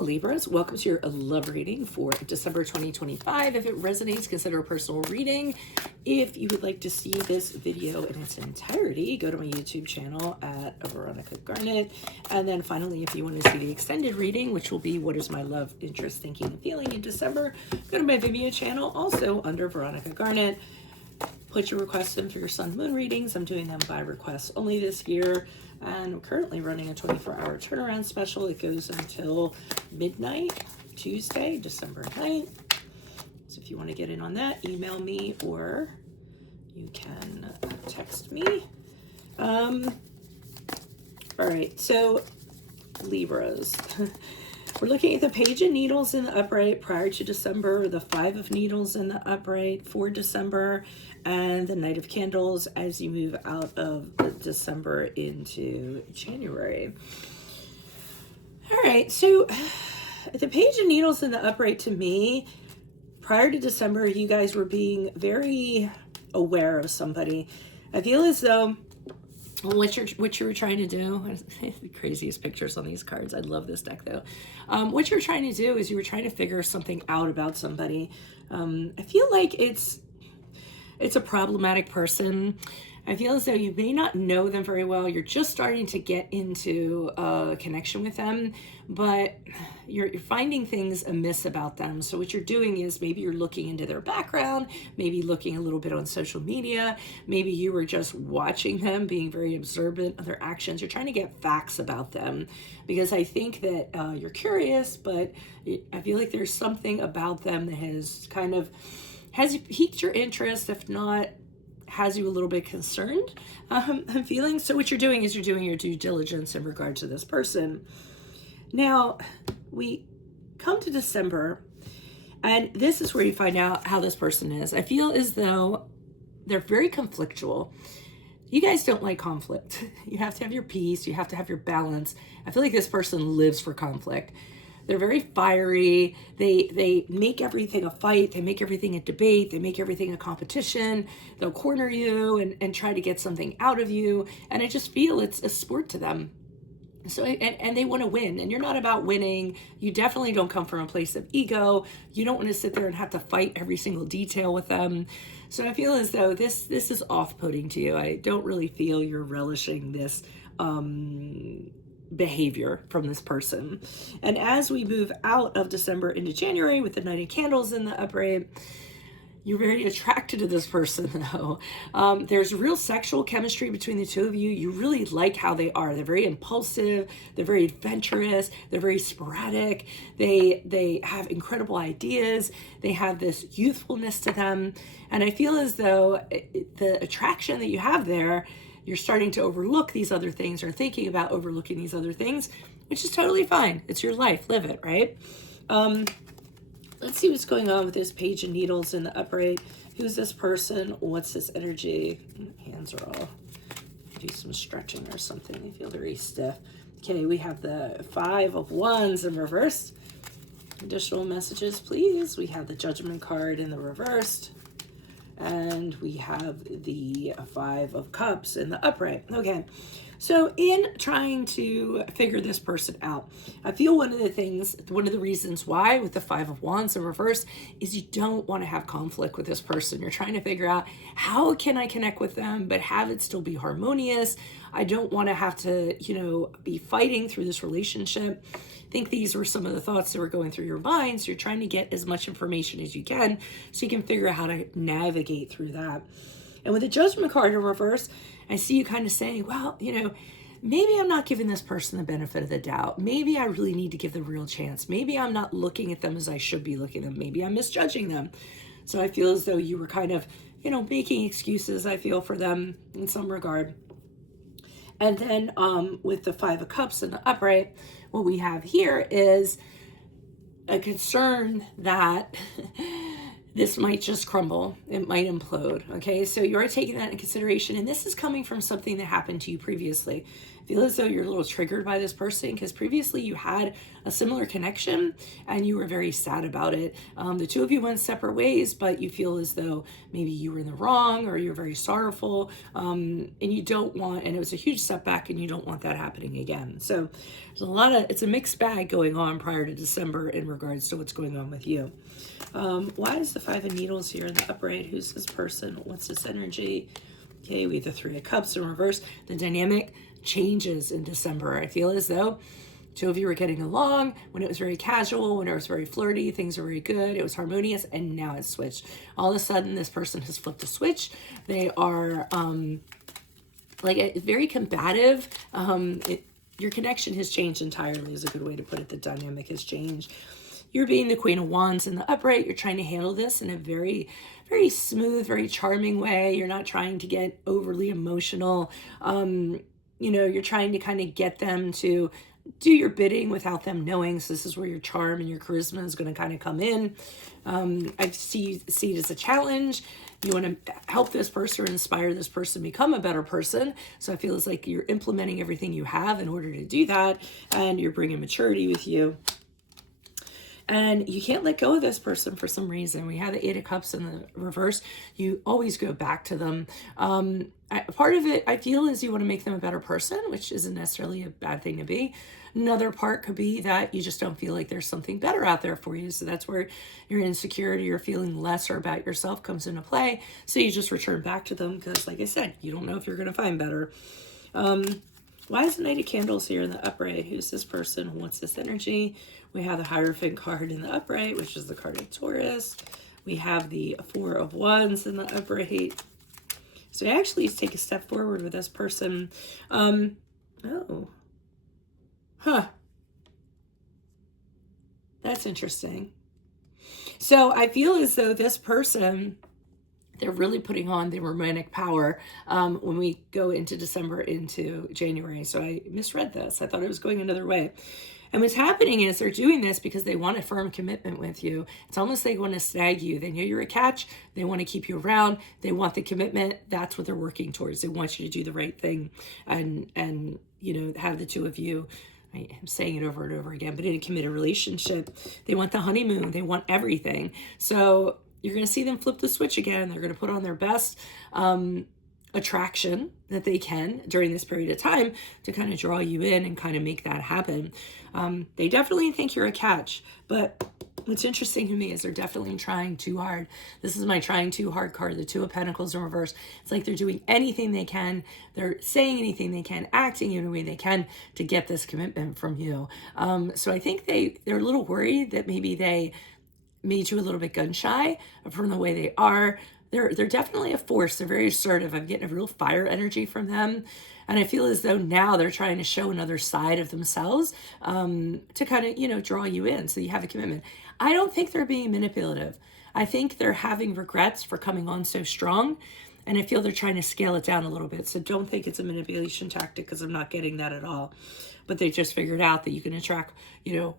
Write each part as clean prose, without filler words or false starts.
Hello Libras, welcome to your love reading for December 2025. If it resonates, consider a personal reading. If you would like to see this video in its entirety, go to my YouTube channel at Veronica Garnet. And then finally, if you want to see the extended reading, which will be what is my love, interest, thinking, and feeling in December, go to my Vimeo channel, also under Veronica Garnet. Put your requests in for your sun moon readings. I'm doing them by request only this year. And I'm currently running a 24-hour turnaround special. It goes until midnight, Tuesday, December 9th. So if you want to get in on that, email me or you can text me. All right, so Libras. We're looking at the Page of Needles in the upright prior to December, the Five of Needles in the upright for December, and the Knight of Candles as you move out of December into January. All right, so the Page of Needles in the upright, to me, prior to December, you guys were being very aware of somebody. I feel as though what you were trying to do, the craziest pictures on these cards. I love this deck though. What you were trying to do is you were trying to figure something out about somebody. I feel like it's a problematic person. I feel as though you may not know them very well. You're just starting to get into a connection with them, but you're finding things amiss about them. So what you're doing is maybe you're looking into their background, maybe looking a little bit on social media, maybe you were just watching them, being very observant of their actions. You're trying to get facts about them because I think that you're curious, but I feel like there's something about them that has piqued your interest, if not has you a little bit concerned, I'm feeling. So what you're doing is you're doing your due diligence in regard to this person. Now, we come to December, and this is where you find out how this person is. I feel as though they're very conflictual. You guys don't like conflict. You have to have your peace. You have to have your balance. I feel like this person lives for conflict. They're very fiery. They make everything a fight. They make everything a debate. They make everything a competition. They'll corner you and try to get something out of you. And I just feel it's a sport to them. So, and they want to win, and you're not about winning. You definitely don't come from a place of ego. You don't want to sit there and have to fight every single detail with them. So I feel as though this is off-putting to you. I don't really feel you're relishing this behavior from this person. And as we move out of December into January with the Knight of Candles in the upright, you're very attracted to this person though. There's real sexual chemistry between the two of you. You really like how they are. They're very impulsive. They're very adventurous. They're very sporadic. They have incredible ideas. They have this youthfulness to them. And I feel as though the attraction that you have there, you're starting to overlook these other things or thinking about overlooking these other things, which is totally fine. It's your life. Live it, right? Let's see what's going on with this Page of Needles in the upright. Who's this person? What's this energy? Hands are all, do some stretching or something. They feel very stiff. Okay, we have the Five of Wands in reverse. Additional messages, please. We have the Judgment card in the reversed. And we have the Five of Cups in the upright. Okay, so in trying to figure this person out, I feel one of the reasons why with the Five of Wands in reverse is you don't want to have conflict with this person. You're trying to figure out, how can I connect with them but have it still be harmonious? I don't want to have to, be fighting through this relationship. I think these were some of the thoughts that were going through your mind. So you're trying to get as much information as you can so you can figure out how to navigate through that. And with the Judgment card in reverse, I see you kind of saying, well, maybe I'm not giving this person the benefit of the doubt. Maybe I really need to give them a real chance. Maybe I'm not looking at them as I should be looking at them. Maybe I'm misjudging them. So I feel as though you were kind of, making excuses, I feel, for them in some regard. And then with the Five of Cups in the upright, what we have here is a concern that this might just crumble. It might implode. Okay, so you're taking that into consideration. And this is coming from something that happened to you previously. I feel as though you're a little triggered by this person because previously you had a similar connection and you were very sad about it. The two of you went separate ways, but you feel as though maybe you were in the wrong or you're very sorrowful, and you don't want, and it was a huge setback and you don't want that happening again. So there's it's a mixed bag going on prior to December in regards to what's going on with you. Why is the Five of Needles here in the upright? Who's this person? What's this energy? Okay, we have the Three of Cups in reverse. The dynamic changes in December. I feel as though two of you were getting along when it was very casual, when it was very flirty, things were very good, it was harmonious, and now it's switched. All of a sudden, this person has flipped a switch. They are very combative. Your connection has changed entirely is a good way to put it. The dynamic has changed. You're being the Queen of Wands in the upright. You're trying to handle this in a very, very smooth, very charming way. You're not trying to get overly emotional. You're trying to kind of get them to do your bidding without them knowing. So this is where your charm and your charisma is going to kind of come in. I see it as a challenge. You want to help this person or inspire this person become a better person. So I feel it's like you're implementing everything you have in order to do that. And you're bringing maturity with you. And you can't let go of this person for some reason. We have the Eight of Cups in the reverse. You always go back to them. Part of it, I feel, is you want to make them a better person, which isn't necessarily a bad thing to be. Another part could be that you just don't feel like there's something better out there for you. So that's where your insecurity or feeling lesser about yourself comes into play. So you just return back to them because, like I said, you don't know if you're going to find better. Why is the Knight of Candles here in the upright? Who's this person? What's this energy? We have the Hierophant card in the upright, which is the card of Taurus. We have the Four of Wands in the upright. So actually take a step forward with this person. That's interesting. So I feel as though this person, they're really putting on the romantic power when we go into December, into January. So I misread this. I thought it was going another way. And what's happening is they're doing this because they want a firm commitment with you. It's almost they want to snag you. They know you're a catch. They want to keep you around. They want the commitment. That's what they're working towards. They want you to do the right thing and have the two of you, I'm saying it over and over again, but in a committed relationship. They want the honeymoon. They want everything. So you're going to see them flip the switch again. They're going to put on their best attraction that they can during this period of time to kind of draw you in and kind of make that happen. They definitely think you're a catch, but what's interesting to me is they're definitely trying too hard. This is my trying too hard card, the Two of Pentacles in reverse. It's like they're doing anything they can. They're saying anything they can, acting in a way they can to get this commitment from you. So I think they're a little worried that maybe they made you a little bit gun shy from the way they are. They're definitely a force. They're very assertive. I'm getting a real fire energy from them. And I feel as though now they're trying to show another side of themselves to kind of, draw you in so you have a commitment. I don't think they're being manipulative. I think they're having regrets for coming on so strong. And I feel they're trying to scale it down a little bit. So don't think it's a manipulation tactic because I'm not getting that at all. But they just figured out that you can attract,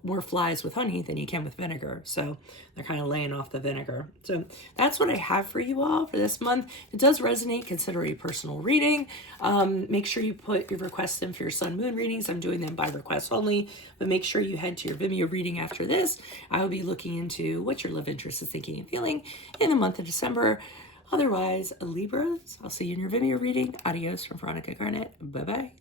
more flies with honey than you can with vinegar. So they're kind of laying off the vinegar. So that's what I have for you all for this month. It does resonate. Consider a personal reading. Make sure you put your requests in for your sun moon readings. I'm doing them by request only, but make sure you head to your Vimeo reading after this. I will be looking into what your love interest is thinking and feeling in the month of December. Otherwise, Libras, I'll see you in your Vimeo reading. Adios from Veronica Garnett. Bye-bye.